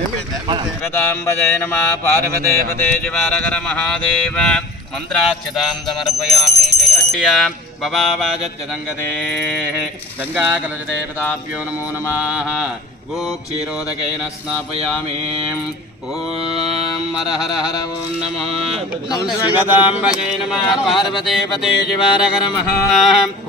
जय नमः पार्वते पते शिवारकर महादेव मंत्राच्युतान्तमर्पयामि जय भवावाजत्यदङ्गते गङ्गाकलशदेवताभ्यो नमो नमः गोक्षीरोदकेन स्नापयामि ओम हर हर हर ओम नमः शिवदाम्बजय नमः पार्वते पते शिवारकर महादेव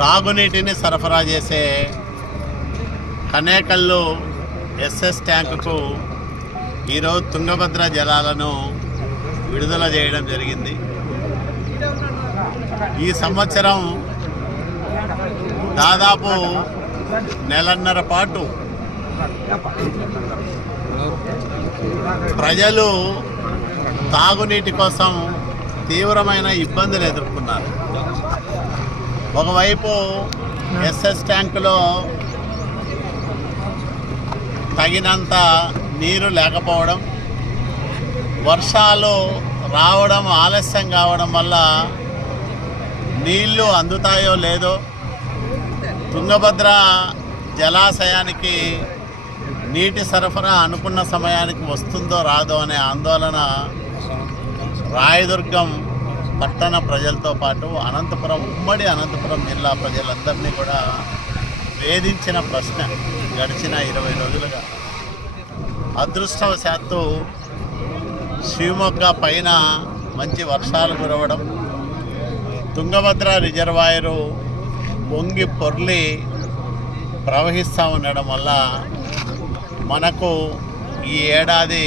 తాగునీటిని సరఫరా చేసే కనేకల్లు ఎస్ఎస్ ట్యాంకుకు ఈరోజు తుంగభద్ర జలాలను విడుదల చేయడం జరిగింది. ఈ సంవత్సరం దాదాపు నెలన్నర పాటు ప్రజలు తాగునీటి కోసం తీవ్రమైన ఇబ్బందులు ఎదుర్కొన్నారు. ఒకవైపు ఎస్ఎస్ ట్యాంకులో తగినంత నీరు లేకపోవడం, వర్షాలు రావడం ఆలస్యం కావడం వల్ల నీళ్లు అందుతాయో లేదో, తుంగభద్ర జలాశయానికి నీటి సరఫరా అనుకున్న సమయానికి వస్తుందో రాదో అనే ఆందోళన రాయదుర్గం పట్టణ ప్రజలతో పాటు ఉమ్మడి అనంతపురం జిల్లా ప్రజలందరినీ కూడా వేధించిన ప్రశ్న గడిచిన 20 రోజులుగా. అదృష్టవశాత్తు శివమొగ్గ పైన మంచి వర్షాలు కురవడం, తుంగభద్ర రిజర్వాయరు పొంగి పొర్లి ప్రవహిస్తూ ఉండడం వల్ల మనకు ఈ ఏడాది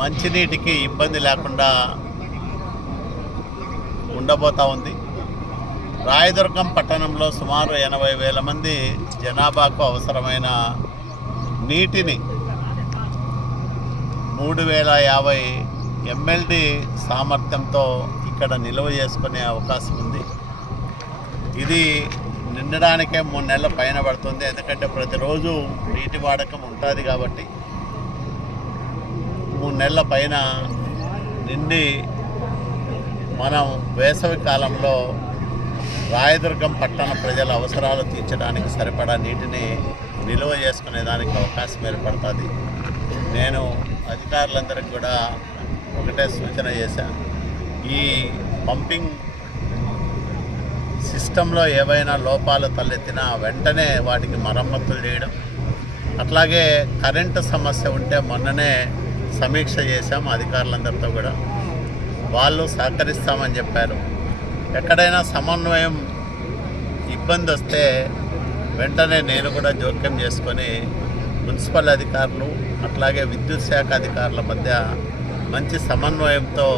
మంచినీటికి ఇబ్బంది లేకుండా ఉండబోతూ ఉంది. రాయదుర్గం పట్టణంలో సుమారు 80,000 మంది జనాభాకు అవసరమైన నీటిని 3,050 MLD సామర్థ్యంతో ఇక్కడ నిల్వ చేసుకునే అవకాశం ఉంది. ఇది నిండడానికే 3 నెలల పైన పడుతుంది. ఎందుకంటే ప్రతిరోజు నీటి వాడకం ఉంటుంది కాబట్టి 3 నెలల పైన నిండి మనం వేసవి కాలంలో రాయదుర్గం పట్టణ ప్రజల అవసరాలు తీర్చడానికి సరిపడా నీటిని నిల్వ చేసుకునేదానికి అవకాశం ఏర్పడుతుంది. నేను అధికారులందరికీ కూడా ఒకటే సూచన చేశాను. ఈ పంపింగ్ సిస్టంలో ఏవైనా లోపాలు తలెత్తినా వెంటనే వాటికి మరమ్మతులు చేయడం, అట్లాగే కరెంటు సమస్య ఉంటే మొన్ననే సమీక్ష చేశాం అధికారులందరితో కూడా. వాళ్ళు సహకరిస్తామని చెప్పారు. ఎక్కడైనా సమన్వయం ఇబ్బంది వస్తే వెంటనే నేను కూడా జోక్యం చేసుకొని మున్సిపల్ అధికారులు అట్లాగే విద్యుత్ శాఖ అధికారుల మధ్య మంచి సమన్వయంతో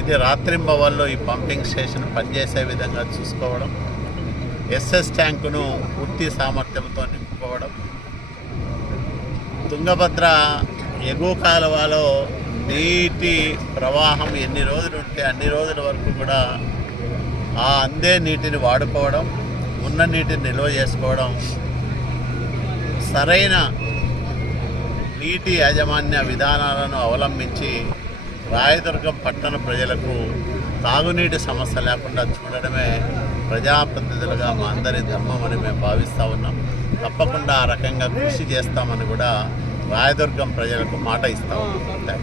ఇది రాత్రింబవళ్ళు ఈ పంపింగ్ స్టేషన్ పనిచేసే విధంగా చూసుకోవడం, ఎస్ఎస్ ట్యాంకును పూర్తి సామర్థ్యంతో నింపుకోవడం, తుంగభద్ర ఎగువ కాలువలో నీటి ప్రవాహం ఎన్ని రోజులు ఉంటే అన్ని రోజుల వరకు కూడా ఆ అందే నీటిని వాడుకోవడం, ఉన్న నీటిని నిల్వ చేసుకోవడం, సరైన నీటి యాజమాన్య విధానాలను అవలంబించి రాయదుర్గం పట్టణ ప్రజలకు తాగునీటి సమస్య లేకుండా చూడడమే ప్రజాప్రతినిధులుగా మా అందరి ధర్మం అని మేము భావిస్తూ ఉన్నాం. తప్పకుండా ఆ రకంగా కృషి చేస్తామని కూడా రాయదుర్గం ప్రజలకు మాట ఇస్తా ఉన్నాం.